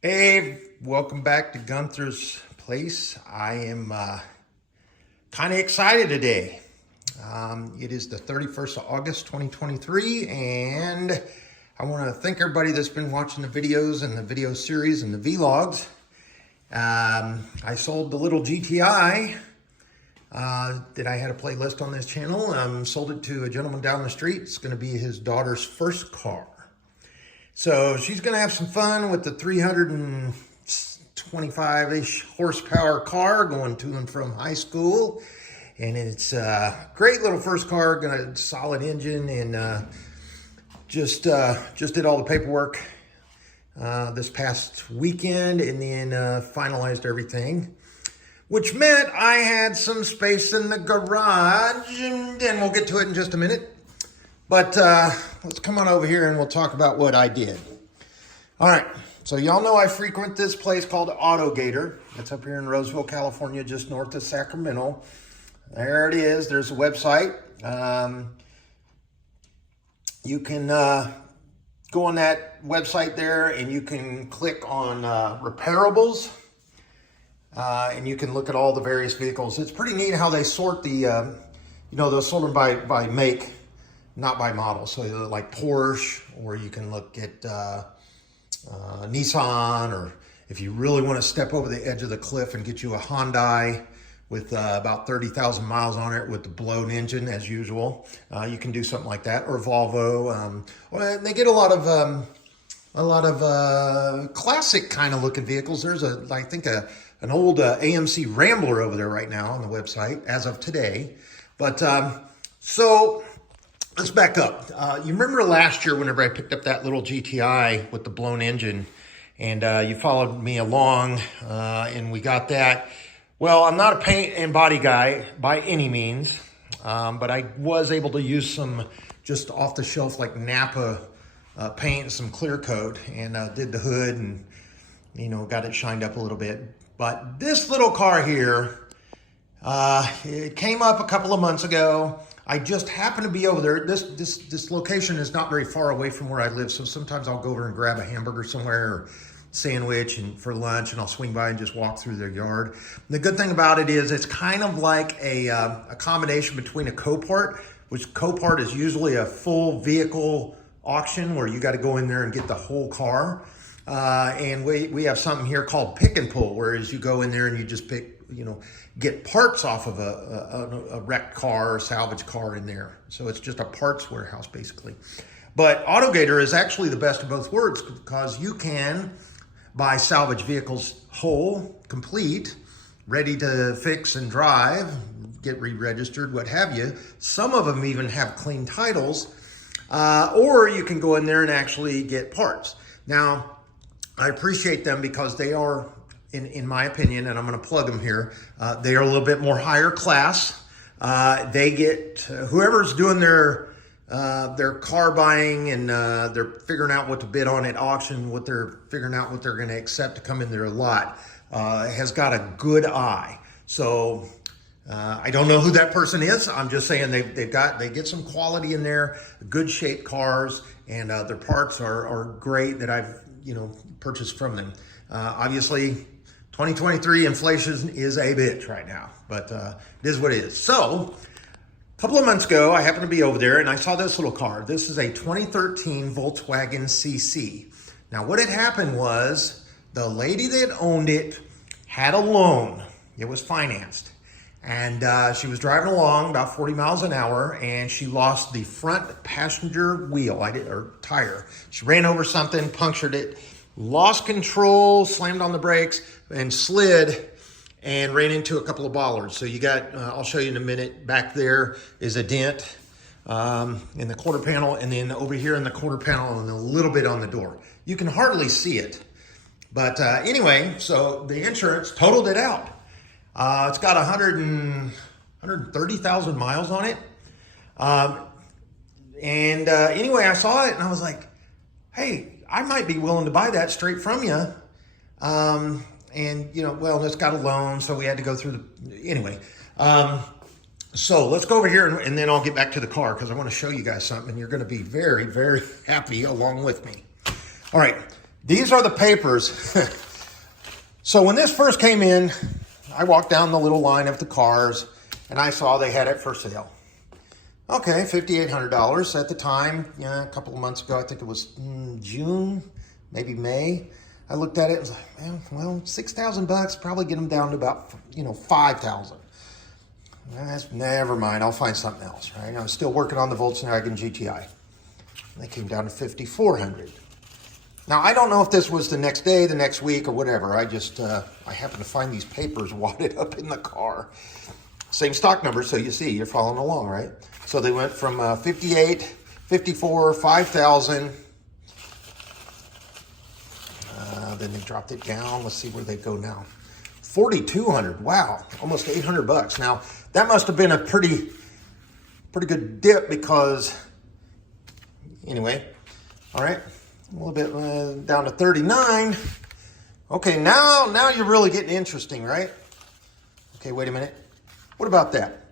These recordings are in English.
Hey, welcome back to Gunther's Place. I am kind of excited today. It is the 31st of August, 2023, and I want to thank everybody that's been watching the videos and the video series and the vlogs. I sold the little GTI that I had a playlist on this channel. Sold it to a gentleman down the street. It's going to be his daughter's first car. So she's going to have some fun with the 325-ish horsepower car going to and from high school. And it's a great little first car, got a solid engine, and just did all the paperwork this past weekend, and then finalized everything, which meant I had some space in the garage, and we'll get to it in just a minute. But let's come on over here and we'll talk about what I did. All right, so y'all know I frequent this place called AutoGator. It's up here in Roseville, California, just north of Sacramento. There it is. There's a website. You can go on that website there and you can click on repairables. And you can look at all the various vehicles. It's pretty neat how they sort the, they'll sort them by make, not by model. So like Porsche, or you can look at Nissan, or if you really want to step over the edge of the cliff and get you a Hyundai with about 30,000 miles on it with the blown engine as usual, you can do something like that. Or Volvo. Well, they get a lot of classic kind of looking vehicles. There's I think an old AMC Rambler over there right now on the website as of today. But so let's back up. You remember last year whenever I picked up that little GTI with the blown engine, and you followed me along, and we got that. Well, I'm not a paint and body guy by any means, but I was able to use some just off the shelf like Napa paint and some clear coat, and did the hood and, got it shined up a little bit. But this little car here, it came up a couple of months ago. I just happened to be over there. This location is not very far away from where I live, so sometimes I'll go over and grab a hamburger somewhere or sandwich and for lunch, and I'll swing by and just walk through their yard. And the good thing about it is it's kind of like a combination between a Copart, which Copart is usually a full vehicle auction where you got to go in there and get the whole car. And we have something here called pick and pull, whereas you go in there and you just pick, get parts off of a wrecked car or salvage car in there. So it's just a parts warehouse basically. But AutoGator is actually the best of both worlds, because you can buy salvage vehicles whole, complete, ready to fix and drive, get re-registered, what have you. Some of them even have clean titles, or you can go in there and actually get parts. Now, I appreciate them because they are, in my opinion, and I'm going to plug them here, they are a little bit more higher class. They get, whoever's doing their car buying, and they're figuring out what to bid on at auction, they're figuring out what they're going to accept to come in their lot, has got a good eye. So I don't know who that person is. I'm just saying they get some quality in there, good shaped cars, and their parts are great that I've purchased from them. Obviously 2023 inflation is a bitch right now, but it is what it is. So a couple of months ago, I happened to be over there and I saw this little car. This is a 2013 Volkswagen CC. Now what had happened was the lady that owned it had a loan. It was financed. And she was driving along about 40 miles an hour, and she lost the front passenger wheel, or tire. She ran over something, punctured it, lost control, slammed on the brakes, and slid and ran into a couple of bollards. So you got, I'll show you in a minute, back there is a dent in the quarter panel, and then over here in the quarter panel and a little bit on the door. You can hardly see it. But anyway, so the insurance totaled it out. It's got 130,000 miles on it. Anyway, I saw it and I was like, hey, I might be willing to buy that straight from you. Well, it's got a loan, so we had to go through anyway. So let's go over here and then I'll get back to the car because I want to show you guys something. You're going to be very, very happy along with me. All right. These are the papers. So when this first came in, I walked down the little line of the cars and I saw they had it for sale. Okay, $5,800 at the time. Yeah, a couple of months ago, I think it was June, maybe May. I looked at it and was like, man, well, $6,000, probably get them down to about, 5,000. That's never mind. I'll find something else, right? I was still working on the Volkswagen GTI. They came down to $5,400. Now, I don't know if this was the next day, the next week, or whatever. I just, I happened to find these papers wadded up in the car. Same stock number, so you see, you're following along, right? So they went from 58, 54, 5,000. Then they dropped it down. Let's see where they go now. 4,200. Wow, almost $800. Now, that must have been a pretty good dip because, anyway, all right, a little bit down to 39. Okay, now you're really getting interesting, right? Okay, wait a minute. What about that?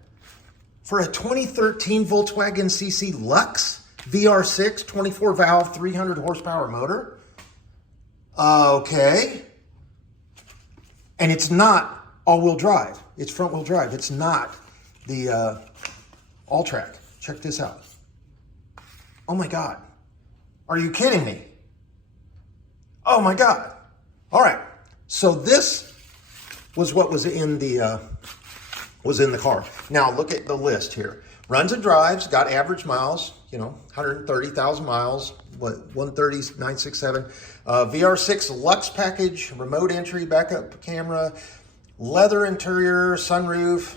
For a 2013 Volkswagen CC Lux VR6 24 valve 300 horsepower motor? Okay. And it's not all-wheel drive. It's front-wheel drive. It's not the all-track. Check this out. Oh my God. Are you kidding me? Oh my God. All right. So this was what was in the car. Now look at the list here. Runs and drives, got average miles, 130,000 miles, 130,967. VR6 Lux package, remote entry, backup camera, leather interior, sunroof,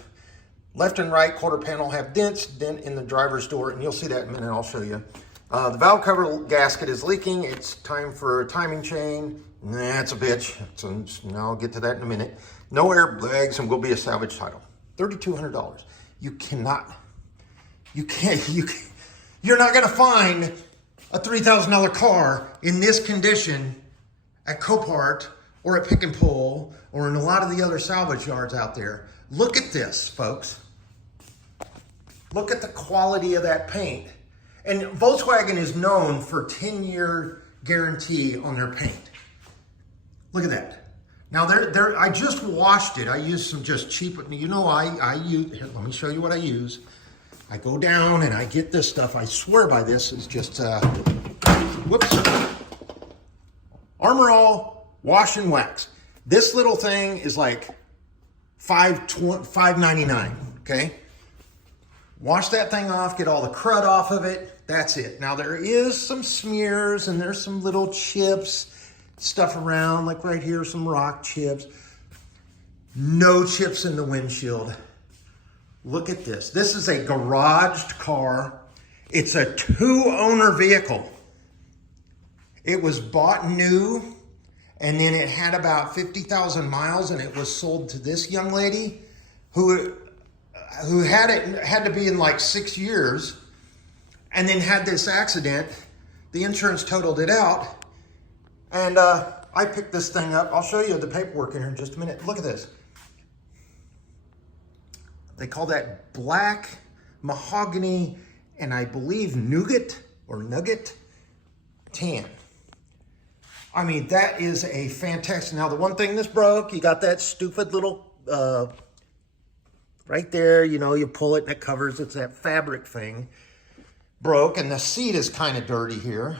left and right quarter panel have dent in the driver's door, and you'll see that in a minute, I'll show you. The valve cover gasket is leaking. It's time for a timing chain. That's a bitch. So I'll get to that in a minute. No airbags and will be a salvage title. $3,200. You're not going to find a $3,000 car in this condition at Copart or at Pick and Pull or in a lot of the other salvage yards out there. Look at this, folks. Look at the quality of that paint. And Volkswagen is known for 10-year guarantee on their paint. Look at that. Now, I just washed it. I used some just cheap, I use, here, let me show you what I use. I go down and I get this stuff. I swear by this. It's just, whoops. Armor All Wash and Wax. This little thing is like $5.99, okay? Wash that thing off, get all the crud off of it. That's it. Now, there is some smears and there's some little chips, stuff around, like right here, some rock chips. No chips in the windshield. Look at this. This is a garaged car. It's a 2-owner vehicle. It was bought new, and then it had about 50,000 miles, and it was sold to this young lady who had to be in like 6 years, and then had this accident. The insurance totaled it out, and I picked this thing up. I'll show you the paperwork in here in just a minute. Look at this. They call that black mahogany and I believe nugget tan. I mean, that is a fantastic. Now, the one thing that's broke, you got that stupid little, right there, you pull it and it covers, it's that fabric thing. Broke, and the seat is kind of dirty here.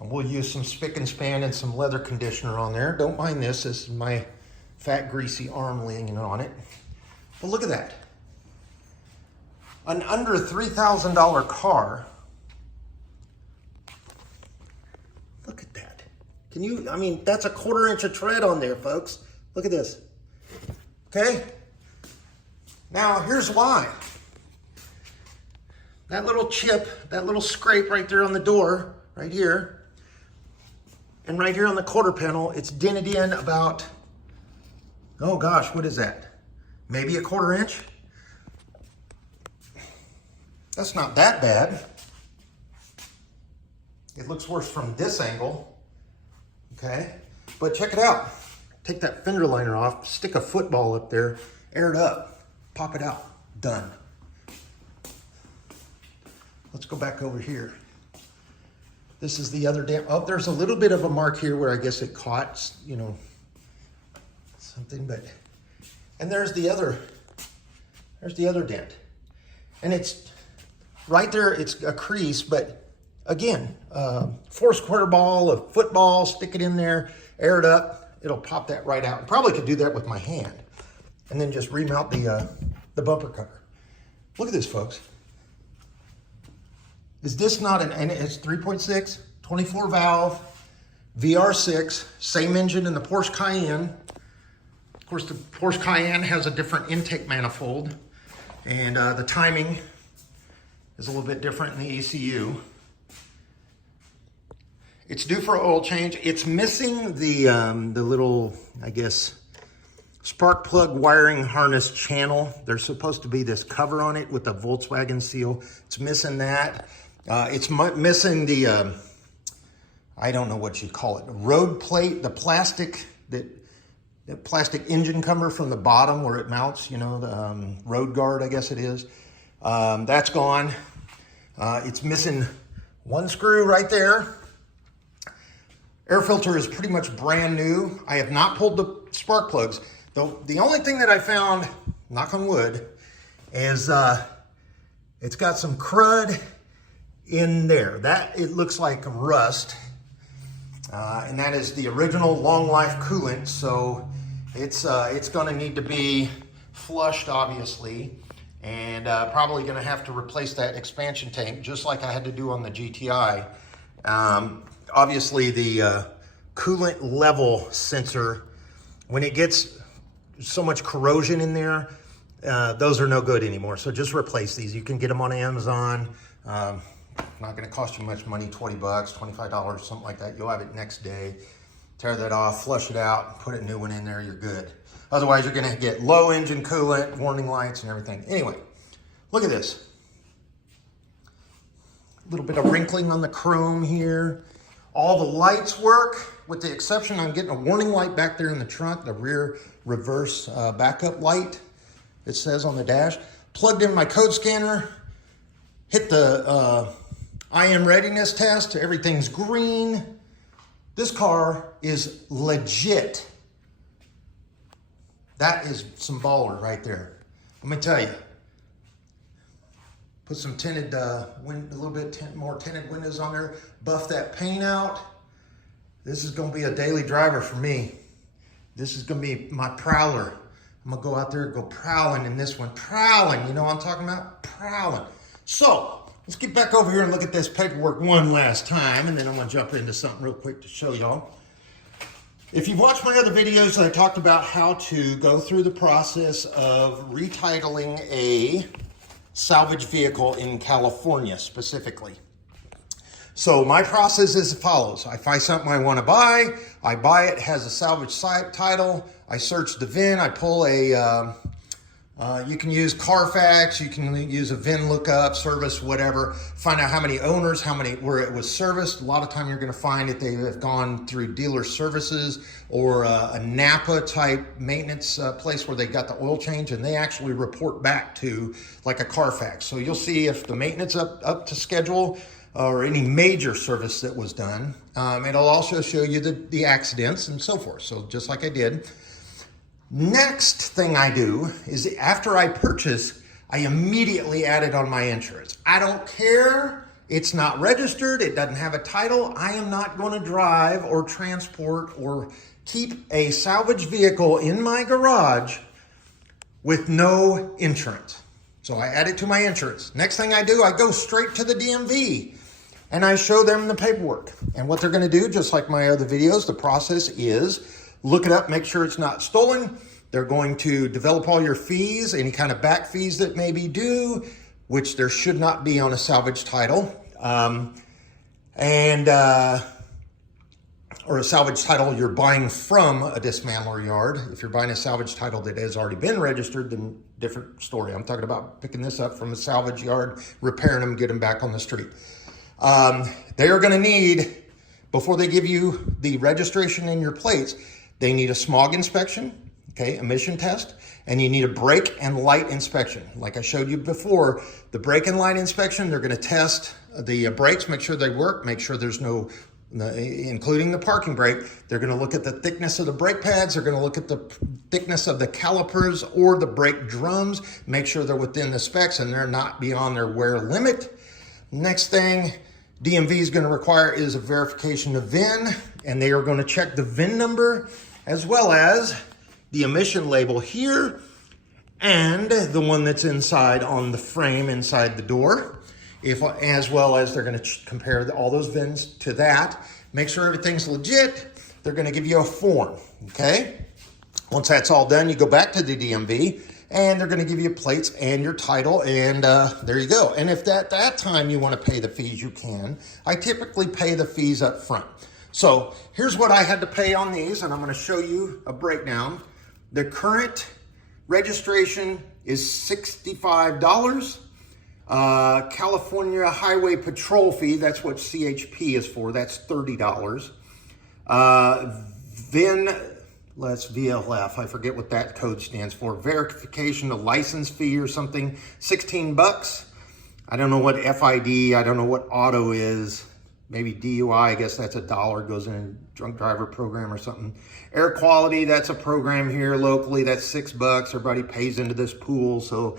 And we'll use some spick and span and some leather conditioner on there. Don't mind this. This is my fat, greasy arm laying on it. But look at that. An under $3,000 car. Look at that. That's a 1/4 inch of tread on there, folks. Look at this. Okay? Now, here's why. That little chip, that little scrape right there on the door, right here, and right here on the quarter panel, it's dented in about, oh gosh, what is that? Maybe a 1/4 inch? That's not that bad. It looks worse from this angle, okay? But check it out. Take that fender liner off, stick a football up there, air it up, pop it out, done. Let's go back over here. This is the other dent. Oh, there's a little bit of a mark here where I guess it caught, you know, something, but, and there's the other dent. And it's right there, it's a crease, but again, 4-square ball of football, stick it in there, air it up, it'll pop that right out. Probably could do that with my hand. And then just remount the bumper cover. Look at this, folks. Is this not and it's 3.6, 24 valve, VR6, same engine in the Porsche Cayenne. Of course, the Porsche Cayenne has a different intake manifold, and the timing is a little bit different in the ECU. It's due for an oil change. It's missing the little, I guess, spark plug wiring harness channel. There's supposed to be this cover on it with the Volkswagen seal. It's missing that. It's missing the, I don't know what you call it, road plate, the plastic, the plastic engine cover from the bottom where it mounts, you know, the road guard, I guess it is. That's gone. It's missing one screw right there. Air filter is pretty much brand new. I have not pulled the spark plugs. The only thing that I found, knock on wood, is it's got some crud in there. That, it looks like rust. And that is the original long life coolant. So it's gonna need to be flushed, obviously. And probably gonna have to replace that expansion tank, just like I had to do on the GTI. Obviously the coolant level sensor, when it gets so much corrosion in there, those are no good anymore. So just replace these. You can get them on Amazon. Not gonna cost you much money, 20 bucks, $25, something like that. You'll have it next day. Tear that off, flush it out, put a new one in there, you're good. Otherwise, you're gonna get low engine coolant, warning lights and everything. Anyway, look at this. A little bit of wrinkling on the chrome here. All the lights work, with the exception, I'm getting a warning light back there in the trunk, the rear reverse backup light, it says on the dash. Plugged in my code scanner, hit the I am readiness test, everything's green. This car is legit. That is some baller right there. Let me tell you. Put some tinted, a little bit more tinted windows on there. Buff that paint out. This is gonna be a daily driver for me. This is gonna be my prowler. I'm gonna go out there and go prowling in this one. Prowling, you know what I'm talking about? Prowling. So, let's get back over here and look at this paperwork one last time, and then I'm gonna jump into something real quick to show y'all. If you've watched my other videos, I talked about how to go through the process of retitling a salvage vehicle in California specifically. So my process is as follows. I find something I want to buy, I buy it, has a salvage title, I search the VIN, I pull a, you can use Carfax, you can use a VIN lookup, service, whatever, find out how many owners, where it was serviced. A lot of time you're gonna find that they have gone through dealer services or a Napa type maintenance place where they got the oil change, and they actually report back to like a Carfax. So you'll see if the maintenance up to schedule or any major service that was done. It'll also show you the accidents and so forth. So just like I did. Next thing I do is after I purchase, I immediately add it on my insurance. I don't care. It's not registered. It doesn't have a title. I am not going to drive or transport or keep a salvage vehicle in my garage with no insurance. So I add it to my insurance. Next thing I do, I go straight to the DMV and I show them the paperwork. And what they're going to do, just like my other videos, the process is look it up, make sure it's not stolen. They're going to develop all your fees, any kind of back fees that may be due, which there should not be on a salvage title. Or a salvage title you're buying from a dismantler yard. If you're buying a salvage title that has already been registered, then different story. I'm talking about picking this up from a salvage yard, repairing them, get them back on the street. They are gonna need, before they give you the registration and your plates, they need a smog inspection. okay, emission test, and you need a brake and light inspection. Like I showed you before, the brake and light inspection, they're gonna test the brakes, make sure they work, make sure there's no, including the parking brake. They're gonna look at the thickness of the brake pads, they're gonna look at the thickness of the calipers or the brake drums, make sure they're within the specs and they're not beyond their wear limit. Next thing DMV is gonna require is a verification of VIN, and they are gonna check the VIN number as well as the emission label here and the one that's inside on the frame inside the door. As well as they're gonna compare all those VINs to that, make sure everything's legit. They're gonna give you a form, okay? Once that's all done, you go back to the DMV and they're gonna give you plates and your title, and there you go. And if at that time you wanna pay the fees, you can. I typically pay the fees up front. So here's what I had to pay on these, and I'm gonna show you a breakdown. The current registration is $65. California Highway Patrol fee, that's what CHP is for, that's $30. VLF, I forget what that code stands for. Verification of license fee or something, 16 bucks. I don't know what FID, I don't know what auto is. Maybe DUI, I guess that's $1, goes in a drunk driver program or something. Air quality, that's a program here locally, that's $6. Everybody pays into this pool, so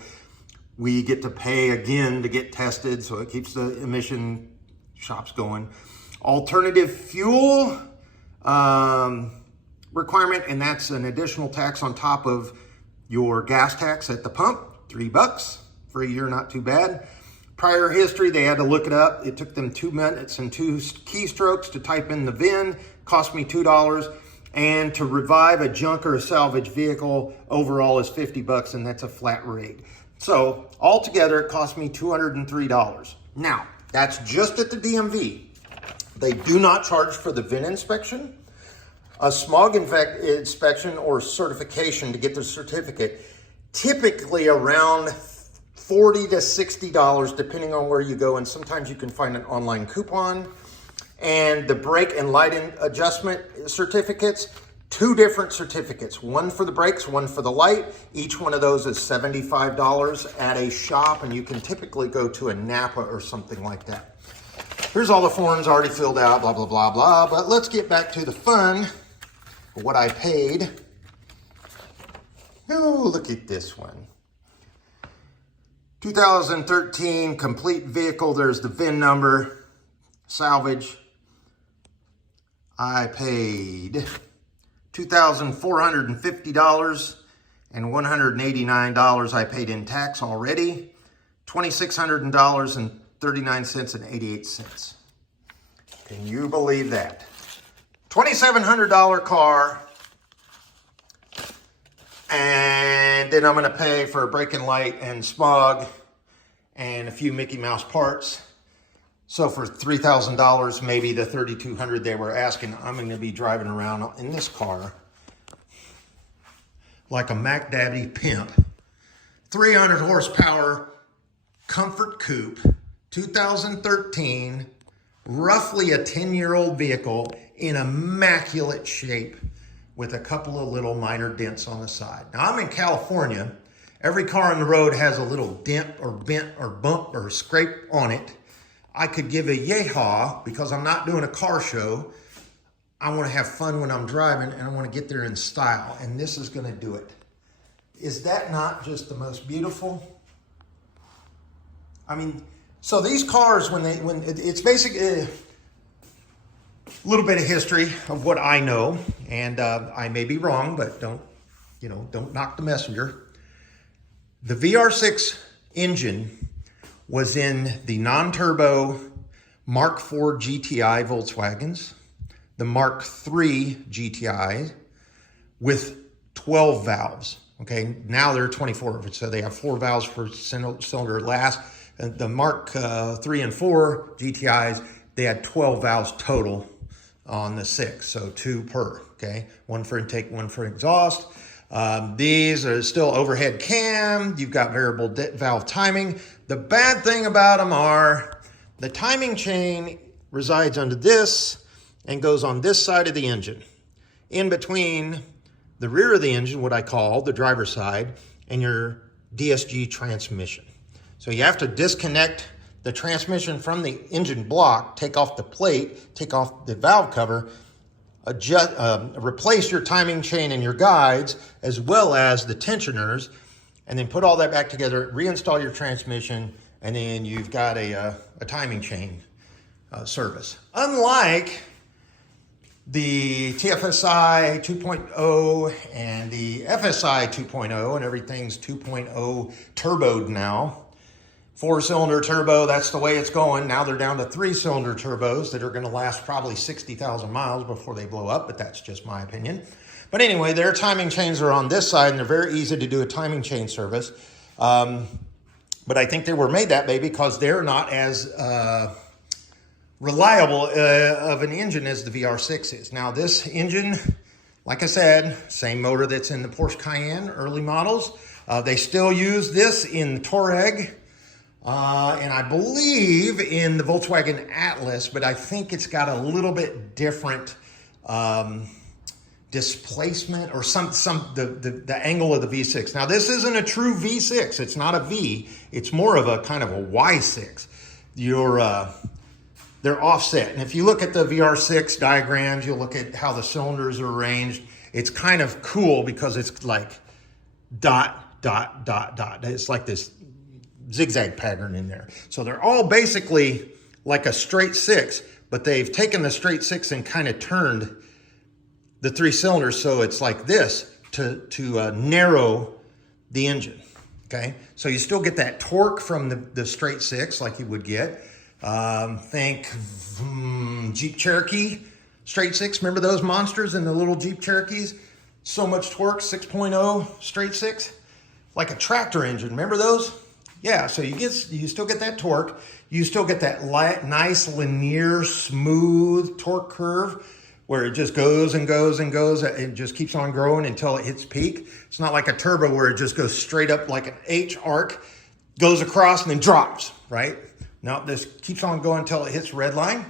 we get to pay again to get tested, so it keeps the emission shops going. Alternative fuel requirement, and that's an additional tax on top of your gas tax at the pump, $3 for a year, not too bad. Prior history, they had to look it up. It took them 2 minutes and 2 keystrokes to type in the VIN, cost me $2. And to revive a junk or a salvage vehicle overall is $50, and that's a flat rate. So altogether, it cost me $203. Now, that's just at the DMV. They do not charge for the VIN inspection. A smog inspection or certification to get the certificate, typically around $40 to $60, depending on where you go, and sometimes you can find an online coupon. And the brake and light adjustment certificates, 2 different certificates, one for the brakes, one for the light. Each one of those is $75 at a shop, and you can typically go to a Napa or something like that. Here's all the forms already filled out, blah, blah, blah, blah. But let's get back to the fun, what I paid. Oh, look at this one. 2013 complete vehicle, there's the VIN number, salvage. I paid $2,450 and $189 I paid in tax already. $2,600.39 and 88 cents. Can you believe that? $2,700 car. And then I'm gonna pay for a brake and light and smog and a few Mickey Mouse parts. So for $3,000, maybe the $3,200 they were asking, I'm gonna be driving around in this car like a Mac Daddy pimp. 300 horsepower, comfort coupe, 2013, roughly a 10-year-old vehicle in immaculate shape with a couple of little minor dents on the side. Now I'm in California. Every car on the road has a little dent or bent or bump or scrape on it. I could give a yay-haw because I'm not doing a car show. I want to have fun when I'm driving, and I want to get there in style, and this is going to do it. Is that not just the most beautiful? I mean, so these cars, it's basically a little bit of history of what I know, and I may be wrong, but don't knock the messenger. The VR6 engine was in the non-turbo Mark IV GTI Volkswagens, the Mark III GTI with 12 valves. Okay, now there are 24, so they have 4 valves per cylinder last. The Mark 3 and 4 GTIs, they had 12 valves total on the 6, so 2 per, okay? 1 for intake, 1 for exhaust. These are still overhead cam. You've got variable valve timing. The bad thing about them are the timing chain resides under this and goes on this side of the engine. In between the rear of the engine, what I call the driver's side, and your DSG transmission. So you have to disconnect the transmission from the engine block, take off the plate, take off the valve cover, adjust, replace your timing chain and your guides, as well as the tensioners, and then put all that back together, reinstall your transmission, and then you've got a timing chain service. Unlike the TFSI 2.0 and the FSI 2.0, and everything's 2.0 turboed now. 4-cylinder turbo, that's the way it's going. Now they're down to 3-cylinder turbos that are gonna last probably 60,000 miles before they blow up, but that's just my opinion. But anyway, their timing chains are on this side, and they're very easy to do a timing chain service. But I think they were made that way because they're not as reliable of an engine as the VR6 is. Now this engine, like I said, same motor that's in the Porsche Cayenne early models. They still use this in the Touareg, and I believe in the Volkswagen Atlas, but I think it's got a little bit different displacement or the angle of the V6. Now this isn't a true V6. It's not a V. It's more of a kind of a Y6. They're offset. And if you look at the VR6 diagrams, you'll look at how the cylinders are arranged. It's kind of cool because it's like dot, dot, dot, dot. It's like this zigzag pattern in there. So they're all basically like a straight 6, but they've taken the straight 6 and kind of turned the 3 cylinders so it's like this to narrow the engine. Okay, so you still get that torque from the straight 6 like you would get. Think Jeep Cherokee straight 6. Remember those monsters in the little Jeep Cherokees? So much torque, 6.0 straight 6, like a tractor engine. Remember those? Yeah. So you still get that torque. You still get that nice linear, smooth torque curve where it just goes and goes and goes. It just keeps on growing until it hits peak. It's not like a turbo where it just goes straight up like an H arc, goes across and then drops, right? No, this keeps on going until it hits red line.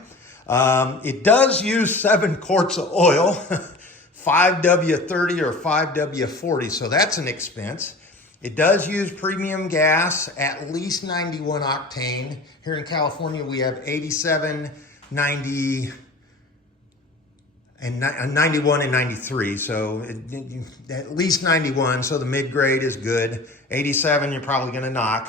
It does use 7 quarts of oil, 5W30 or 5W40, so that's an expense. It does use premium gas, at least 91 octane. Here in California, we have 87, 90, and 91 and 93, so at least 91, so the mid-grade is good. 87, you're probably gonna knock.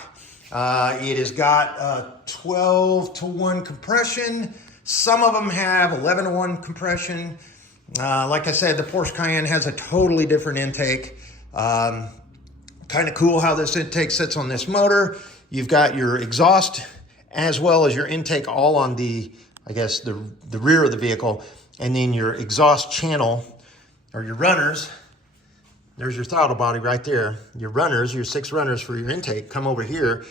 It has got 12-to-1 compression. Some of them have 11-to-1 compression. Like I said, the Porsche Cayenne has a totally different intake. Kind of cool how this intake sits on this motor. You've got your exhaust as well as your intake all on the, I guess, the rear of the vehicle, and then your exhaust channel or your runners. There's your throttle body right there. Your runners, your 6 runners for your intake come over here,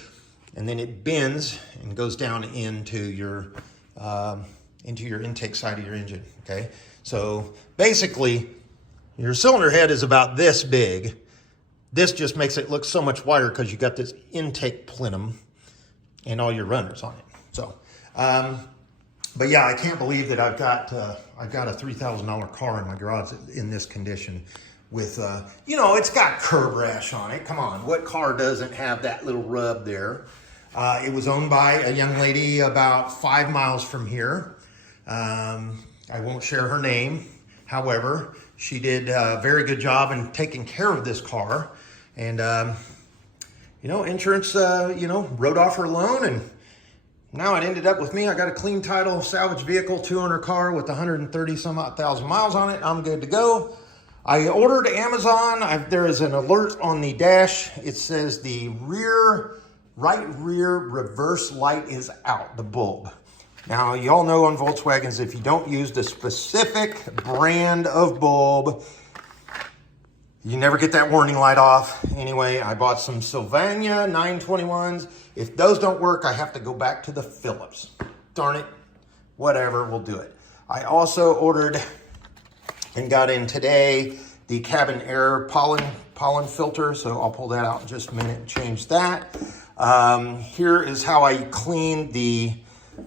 and then it bends and goes down into your intake side of your engine, okay? So basically, your cylinder head is about this big. This just makes it look so much wider because you got this intake plenum and all your runners on it. So, but yeah, I can't believe that I've got a $3,000 car in my garage in this condition with, it's got curb rash on it. Come on, what car doesn't have that little rub there? It was owned by a young lady about 5 miles from here. I won't share her name. However, she did a very good job in taking care of this car. And, insurance, wrote off her loan, and now it ended up with me. I got a clean title, salvage vehicle, 200 car with 130 some odd thousand miles on it. I'm good to go. I ordered Amazon. There is an alert on the dash. It says the right rear reverse light is out, the bulb. Now, you all know on Volkswagens, if you don't use the specific brand of bulb, you never get that warning light off. Anyway, I bought some Sylvania 921s. If those don't work, I have to go back to the Phillips. Darn it. Whatever, we'll do it. I also ordered and got in today the cabin air pollen filter. So I'll pull that out in just a minute and change that. Here is how I clean the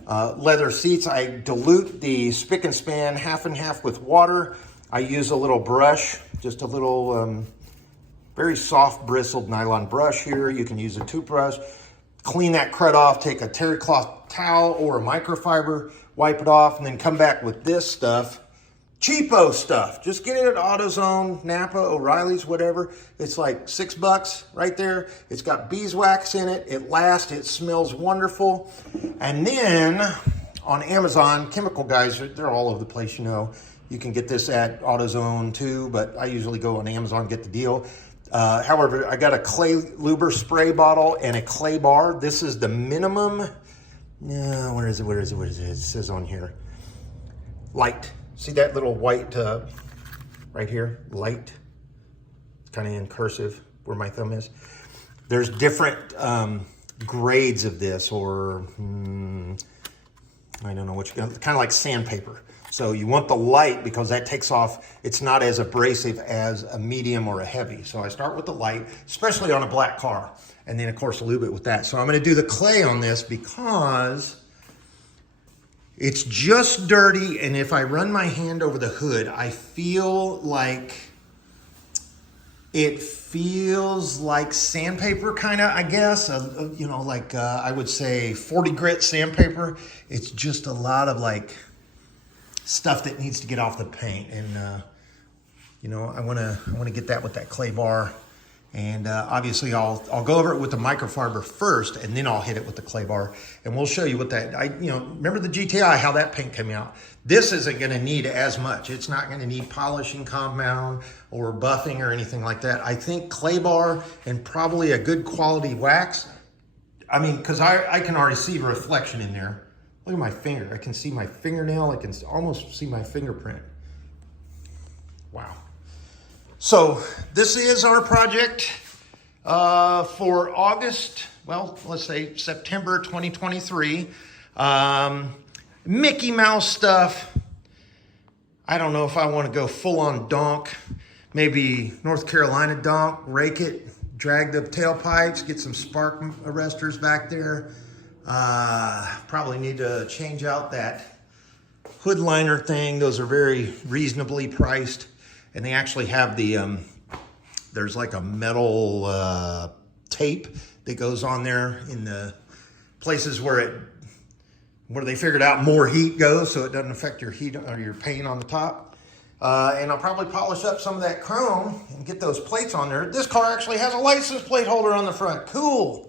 leather seats. I dilute the spick and span half and half with water. I use a little brush, just a little very soft bristled nylon brush here. You can use a toothbrush. Clean that crud off, take a terry cloth towel or a microfiber, wipe it off, and then come back with this stuff. Cheapo stuff. Just get it at AutoZone, Napa, O'Reilly's, whatever. It's like $6 right there. It's got beeswax in it. It lasts. It smells wonderful. And then on Amazon, chemical guys, they're all over the place, you know. You can get this at AutoZone too, but I usually go on Amazon, get the deal. However, I got a clay luber spray bottle and a clay bar. This is the minimum. Where is it? It says on here, light. See that little white right here, light? It's kind of in cursive where my thumb is. There's different grades of this, or I don't know what you got, kind of like sandpaper. So you want the light because that takes off, it's not as abrasive as a medium or a heavy. So I start with the light, especially on a black car. And then of course lube it with that. So I'm gonna do the clay on this because it's just dirty. And if I run my hand over the hood, I feel like, it feels like sandpaper kind of, I guess. You know, like I would say 40 grit sandpaper. It's just a lot of like, stuff that needs to get off the paint, and you know, I want to get that with that clay bar, and obviously I'll go over it with the microfiber first, and then I'll hit it with the clay bar, and we'll show you what that. You know, remember the GTI, how that paint came out. This isn't going to need as much. It's not going to need polishing compound or buffing or anything like that. I think clay bar and probably a good quality wax. I mean, because I can already see reflection in there. Look at my finger. I can see my fingernail. I can almost see my fingerprint. Wow. So this is our project for August, well, let's say September 2023. Mickey Mouse stuff. I don't know if I want to go full on donk. Maybe North Carolina donk, rake it, drag the tailpipes, get some spark arresters back there. Probably need to change out that hood liner thing. Those are very reasonably priced, and they actually have the there's like a metal tape that goes on there in the places where they figured out more heat goes, so it doesn't affect your heat or your paint on the top. And I'll probably polish up some of that chrome and get those plates on there. This car actually has a license plate holder on the front. Cool.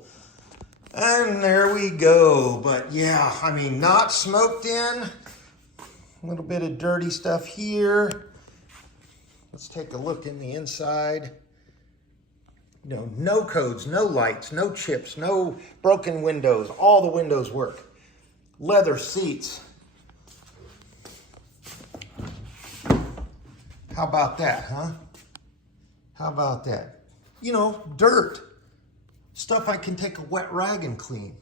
And there we go. But yeah, I mean, not smoked in. A little bit of dirty stuff here. Let's take a look in the inside. You know, no codes, no lights, no chips, no broken windows. All the windows work. Leather seats. How about that, huh? How about that? You know, dirt. Stuff I can take a wet rag and clean.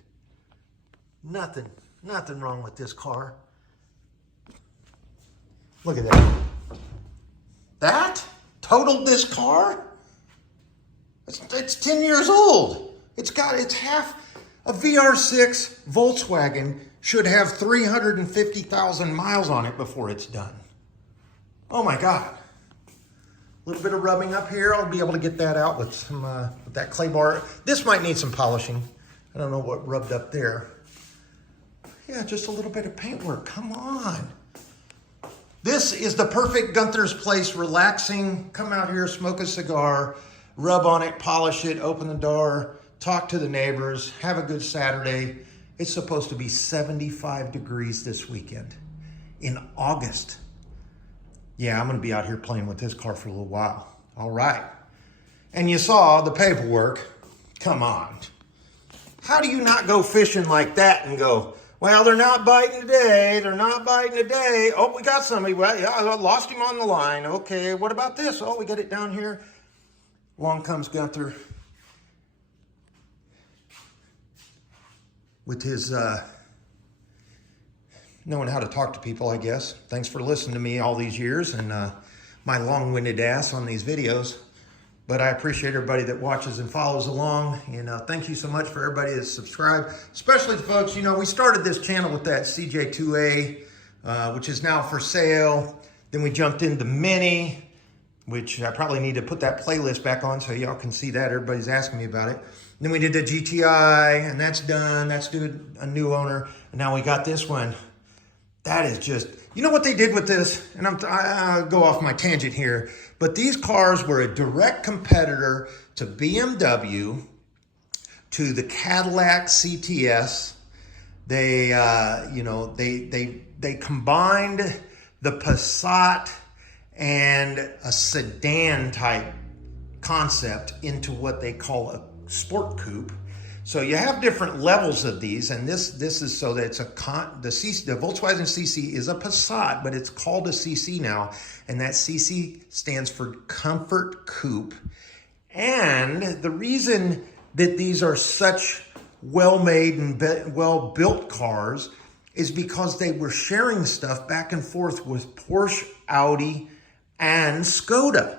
Nothing wrong with this car. Look at that. That totaled this car? It's 10 years old. It's half, a VR6 Volkswagen should have 350,000 miles on it before it's done. Oh my God. A little bit of rubbing up here. I'll be able to get that out with some with that clay bar. This might need some polishing. I don't know what rubbed up there. Yeah, just a little bit of paint work. Come on. This is the perfect Gunther's place, relaxing. Come out here, smoke a cigar, rub on it, polish it, open the door, talk to the neighbors, have a good Saturday. It's supposed to be 75 degrees this weekend in August. Yeah, I'm going to be out here playing with this car for a little while. All right. And you saw the paperwork. Come on. How do you not go fishing like that and go, well, they're not biting today. They're not biting today. Oh, we got somebody. Well, yeah, I lost him on the line. Okay, what about this? Oh, we got it down here. Along comes Gunther with his knowing how to talk to people, I guess. Thanks for listening to me all these years and my long-winded ass on these videos. But I appreciate everybody that watches and follows along. And thank you so much for everybody that's subscribed, especially the folks, you know, we started this channel with that CJ2A, which is now for sale. Then we jumped into Mini, which I probably need to put that playlist back on so y'all can see that. Everybody's asking me about it. Then we did the GTI, and that's done. That's due a new owner. And now we got this one. That is just, you know what they did with this? And I'll go off my tangent here, but these cars were a direct competitor to BMW, to the Cadillac CTS. They, they combined the Passat and a sedan type concept into what they call a sport coupe. So you have different levels of these, and this is so that it's the Volkswagen CC is a Passat, but it's called a CC now, and that CC stands for Comfort Coupe. And the reason that these are such well-made and well-built cars is because they were sharing stuff back and forth with Porsche, Audi, and Skoda.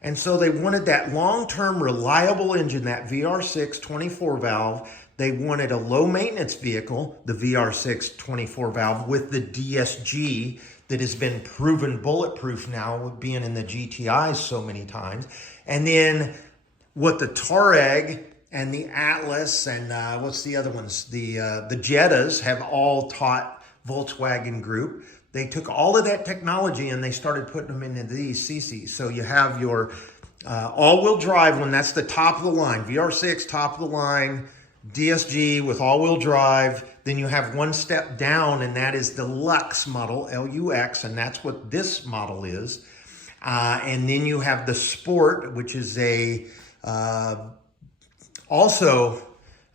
And so they wanted that long-term reliable engine, that VR6 24 valve. They wanted a low maintenance vehicle, the VR6 24 valve with the DSG that has been proven bulletproof now with being in the GTIs so many times. And then what the Touareg and the Atlas and what's the other ones? The Jettas have all taught Volkswagen Group. They took all of that technology and they started putting them into these CCs. So you have your all-wheel drive one, that's the top of the line. VR6, top of the line, DSG with all-wheel drive. Then you have one step down, and that is the Lux model, L-U-X, and that's what this model is. And then you have the Sport, which is a also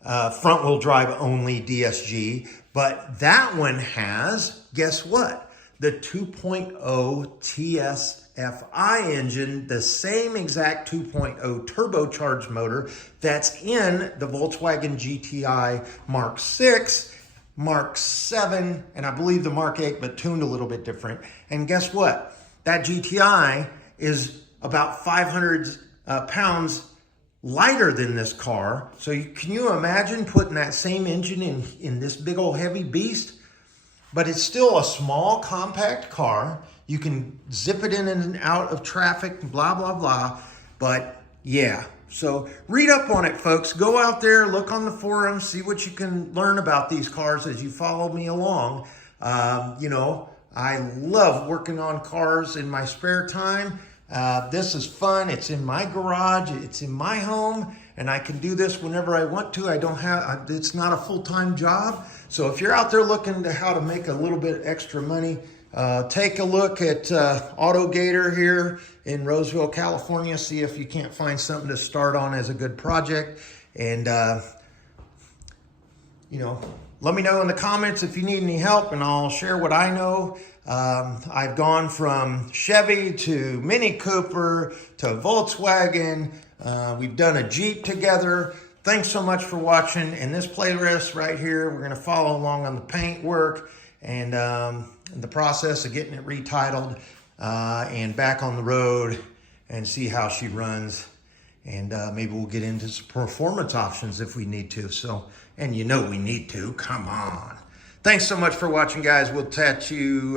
front-wheel drive only DSG. But that one has, guess what? The 2.0 TSFI engine, the same exact 2.0 turbocharged motor that's in the Volkswagen GTI Mark 6, Mark 7, and I believe the Mark 8, but tuned a little bit different. And guess what? That GTI is about 500 pounds lighter than this car. So can you imagine putting that same engine in this big old heavy beast? But it's still a small, compact car. You can zip it in and out of traffic, blah, blah, blah. But yeah, so read up on it, folks. Go out there, look on the forums, see what you can learn about these cars as you follow me along. I love working on cars in my spare time. This is fun. It's in my garage. It's in my home. And I can do this whenever I want to. It's not a full-time job. So if you're out there looking to how to make a little bit extra money, take a look at AutoGator here in Roseville, California. See if you can't find something to start on as a good project. And, let me know in the comments if you need any help, and I'll share what I know. I've gone from Chevy to Mini Cooper to Volkswagen. We've done a Jeep together. Thanks so much for watching. In this playlist right here, we're going to follow along on the paint work and the process of getting it retitled and back on the road and see how she runs. And maybe we'll get into some performance options if we need to. So, and we need to. Come on. Thanks so much for watching, guys. We'll catch you,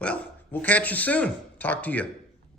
we'll catch you soon. Talk to you.